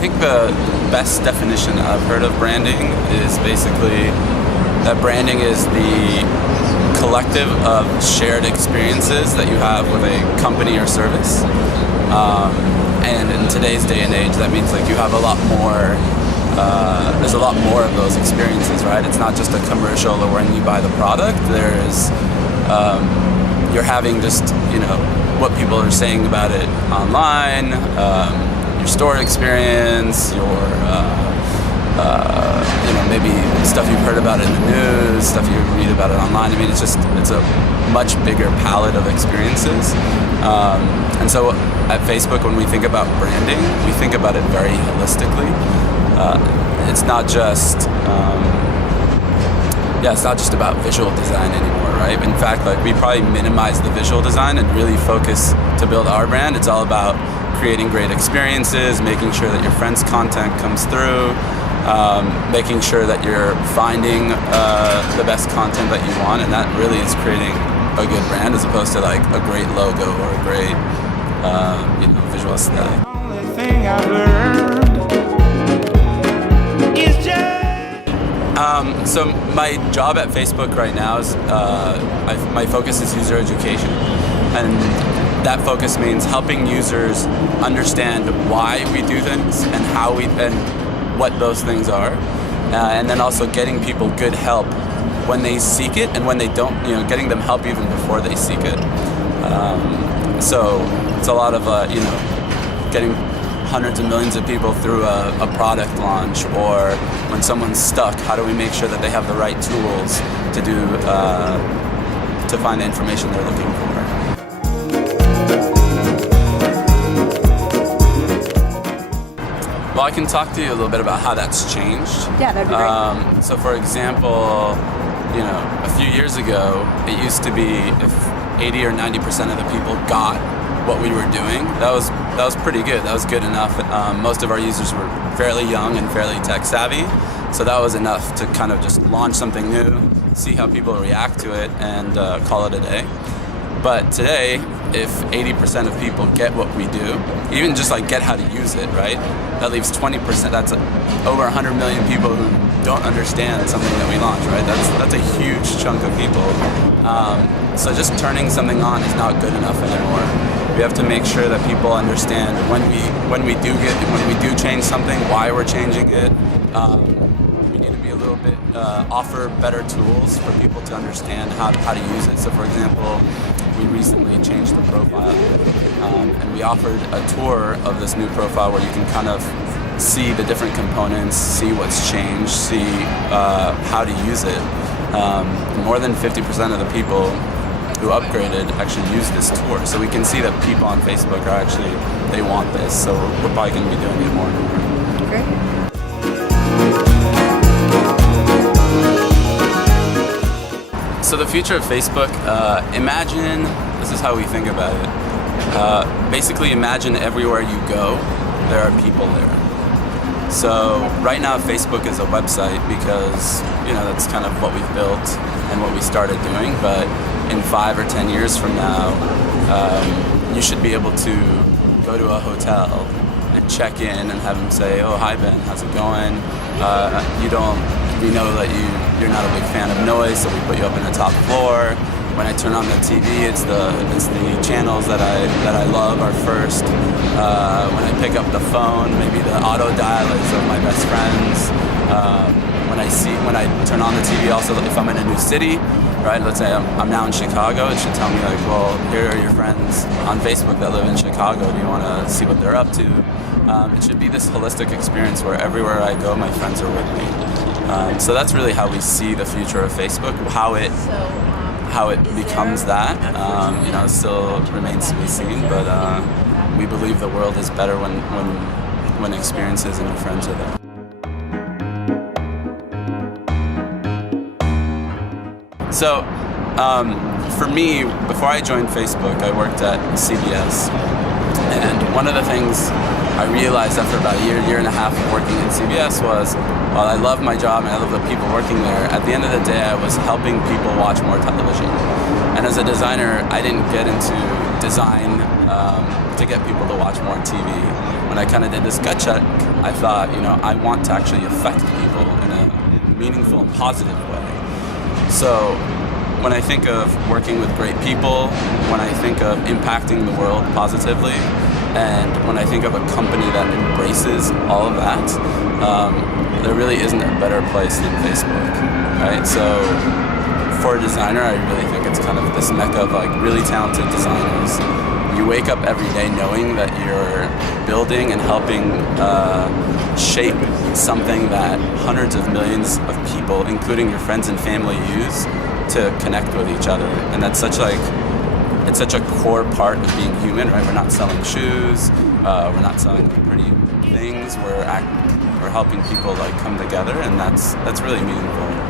think the best definition I've heard of branding is basically that branding is the collective of shared experiences that you have with a company or service. And in today's day and age, that means like you have a lot more, there's a lot more of those experiences, right? It's not just a commercial or when you buy the product. There's, you're having just, what people are saying about it online, your store experience, your, maybe stuff you've heard about in the news, stuff you read about it online. I mean, it's a much bigger palette of experiences. And so at Facebook, when we think about branding, we think about it very holistically. It's not just, it's not just about visual design anymore, right? In fact, like we probably minimize the visual design and really focus to build our brand. It's all about creating great experiences, making sure that your friends' content comes through, making sure that you're finding the best content that you want, and that really is creating a good brand as opposed to like a great logo or a great visual aesthetic. The only thing I've learned is so my job at Facebook right now is my focus is user education, and that focus means helping users understand why we do things and how we and what those things are, and then also getting people good help when they seek it and when they don't, getting them help even before they seek it. So it's a lot of getting hundreds of millions of people through a product launch, or when someone's stuck, how do we make sure that they have the right tools to do to find the information they're looking for. Well, I can talk to you a little bit about how that's changed. Yeah, that'd be great. So for example, a few years ago, it used to be if 80 or 90% of the people got what we were doing, that was pretty good. That was good enough. Most of our users were fairly young and fairly tech savvy, so that was enough to kind of just launch something new, see how people react to it, and call it a day. But today, if 80% of people get what we do, even just like get how to use it, right? That leaves 20%. That's over 100 million people who don't understand something that we launch, right? That's a huge chunk of people. So just turning something on is not good enough anymore. We have to make sure that people understand when we do change something, why we're changing it. We need to be a little bit offer better tools for people to understand how to use it. So, for example, we recently changed the profile, and we offered a tour of this new profile where you can kind of see the different components, see what's changed, see how to use it. More than 50% of the people who upgraded actually use this tour. So we can see that people on Facebook are actually, they want this. So we're probably going to be doing it more and more. Great. So the future of Facebook, imagine, this is how we think about it. Basically imagine everywhere you go, there are people there. So right now Facebook is a website because, that's kind of what we've built and what we started doing, but in 5 or 10 years from now, you should be able to go to a hotel and check in and have them say, "Oh, hi Ben, how's it going? We know that you're not a big fan of noise, so we put you up in the top floor. When I turn on the TV, it's the channels that I love are first. When I pick up the phone, maybe the auto dial is of my best friends. When I turn on the TV, also if I'm in a new city, right? Let's say I'm now in Chicago, it should tell me like, well, here are your friends on Facebook that live in Chicago. Do you want to see what they're up to? It should be this holistic experience where everywhere I go, my friends are with me. So that's really how we see the future of Facebook. How it becomes that, still remains to be seen. But we believe the world is better when experiences and your friends are there. So, for me, before I joined Facebook, I worked at CBS. And one of the things I realized after about a year and a half of working at CBS was, while I love my job and I love the people working there, at the end of the day, I was helping people watch more television. And as a designer, I didn't get into design to get people to watch more TV. When I kind of did this gut check, I thought, I want to actually affect people in a meaningful and positive way. So when I think of working with great people, when I think of impacting the world positively, and when I think of a company that embraces all of that, there really isn't a better place than Facebook, right? So for a designer, I really think it's kind of this mecca of like really talented designers. You wake up every day knowing that you're building and helping shape something that hundreds of millions of people, including your friends and family, use to connect with each other. And that's it's such a core part of being human, right? We're not selling shoes, we're not selling pretty things, we're helping people like come together, and that's really meaningful.